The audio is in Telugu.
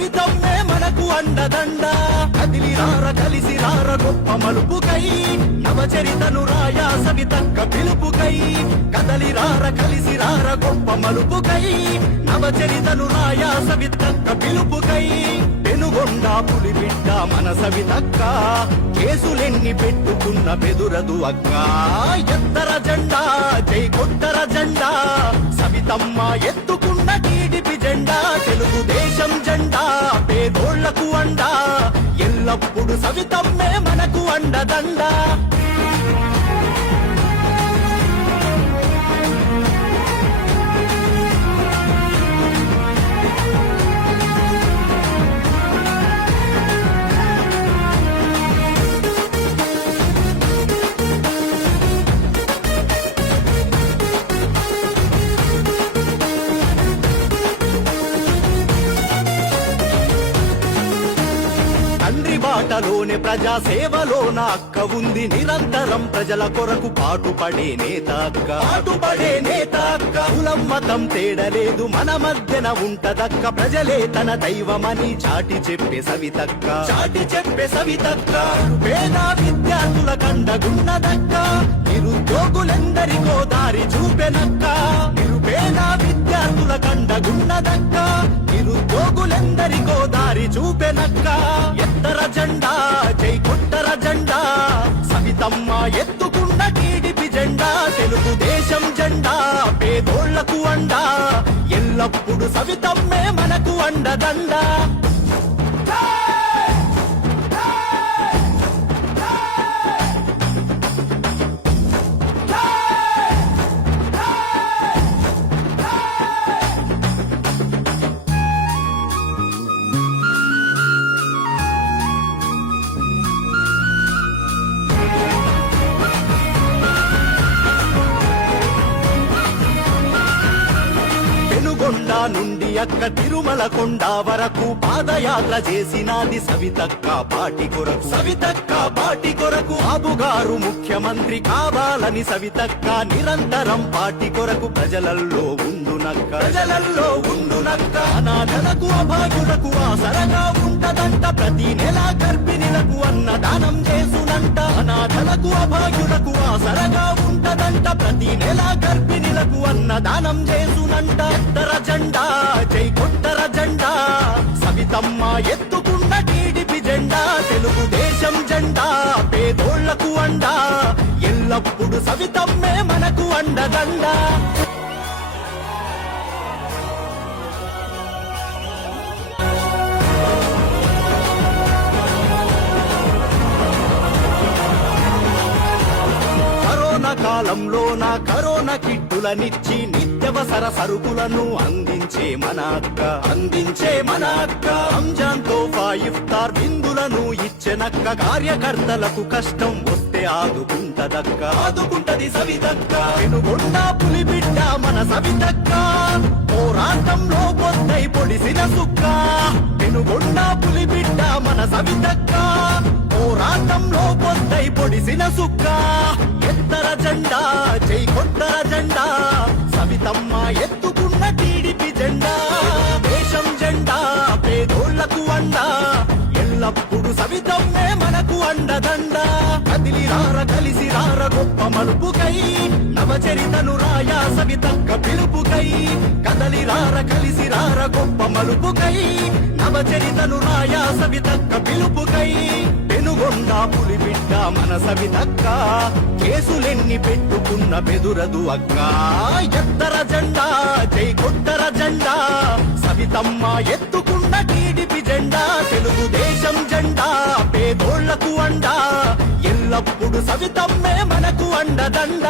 సవితమ్మే మనకు అండదండ కదిలిరార కలిసిరార గొప్ప మలుపుకై నవచరితను రాయా సవితక్క పిలుపుకై కదలిరార కలిసిరార గొప్ప మలుపుకై నవచరితను రాయా సవితక్క పిలుపుకై పెనుగొండ పులిబిడ్డ మన సవితక్క కేసులెన్ని పెట్టుకున్న బెదురదు అక్క ఎత్తర జెండా జై కొట్టర జెండా సవితమ్మ ఎత్తుకున్న టీడీపీ జెండా తెలుగుదేశం జెండా పేదోళ్లకు అండా ఎల్లప్పుడు సవితమ్మే మనకు అండదండ బాటలోనే ప్రజా సేవలోన అక్క ఉంది నిరంతరం ప్రజల కొరకు పాటుపడే నేత అక్క కులం మతం తేడలేదు మన మధ్యన ఉంటదక్క ప్రజలే తన దైవమని చాటి చెప్పే సవితక్క పేద విద్యార్థుల కండగున్నదక్క నిరుద్యోగులెందరికో దారి చూపెనక్క నిరుపేద విద్యార్థుల కండగున్నదక్క నిరుద్యోగులెందరికో దారి చూపెనక్క ఎత్తర జెండా జై కొట్టర జెండా సవితమ్మ ఎత్తుకున్న టీడీపీ జెండా తెలుగుదేశం జెండా పేదోళ్లకు అండా ఎల్లప్పుడు సవితమ్మే మనకు అండదండ కొండ నుండి అక్క తిరుమల కొండ వరకు పాదయాత్ర చేసినాది సవితక్క పాటి కొరకు బాబుగారు ముఖ్యమంత్రి కావాలని సవితక్క నిరంతరం పాటి కొరకు ప్రజలల్లో ఉండునక్క అనాథలకు అభాగ్యులకు ఆసరగా ఉంటదంట ప్రతి నెల గర్భిణులకు అన్నదానం చేసునంట అనాథలకు అభాగ్యులకు ఆసరగా ఉంటదంట ప్రతి నెల గర్భిణులకు అన్నదానం చేసునంట ఎత్తర జెండా జై కొట్టర జెండా సవితమ్మ ఎత్తుకున్న టీడీపీ జెండా తెలుగుదేశం జెండా పేదోళ్లకు అండా ఎల్లప్పుడు సవితమ్మే మనకు అండదండ కాలంలో నా కరోనా కిట్టులనిచ్చి నిత్యవసర సరుకులను అందించే మన అక్క రంజాన్ తోఫా ఇఫ్తార్ బిందులను ఇచ్చెనక్క కార్యకర్తలకు కష్టం వస్తే ఆదుకుంటది సవితక్క పెనుగొండ పులిబిడ్డ మన సవితక్క పోరాటంలో పొద్దై పొడిసిన సుక్క పెనుగొండ పులిబిడ్డ మన సవితక్క పోరాటంలో పొద్దై పొడిసిన సుక్క ఎత్తర జెండా జై కొట్టర జెండా సవితమ్మ ఎత్తుకున్న టీడీపీ జెండా దేశం జెండా పేదోళ్లకు అండా ఎల్లప్పుడు సవితమ్మే మనకు అండదండ కదిలిరార కలిసిరార గొప్ప మలుపుకై నవచరితను రాయా సవితక్క పిలుపుకై కదలిరార కలిసిరార గొప్ప మలుపుకై నవచరితను రాయా సవితక్క పిలుపుకై పెనుగొండ పులిబిడ్డ మన సవితక్క కేసులెన్ని పెట్టుకున్న బెదురదు అక్క ఎత్తర జెండా జై కొట్టర జెండా సవితమ్మ ఎత్తుకున్న టీడీపీ జెండా తెలుగుదేశం జెండా పేదోళ్లకు అండా ఎల్లప్పుడు సవితమ్మే మనకు అండదండ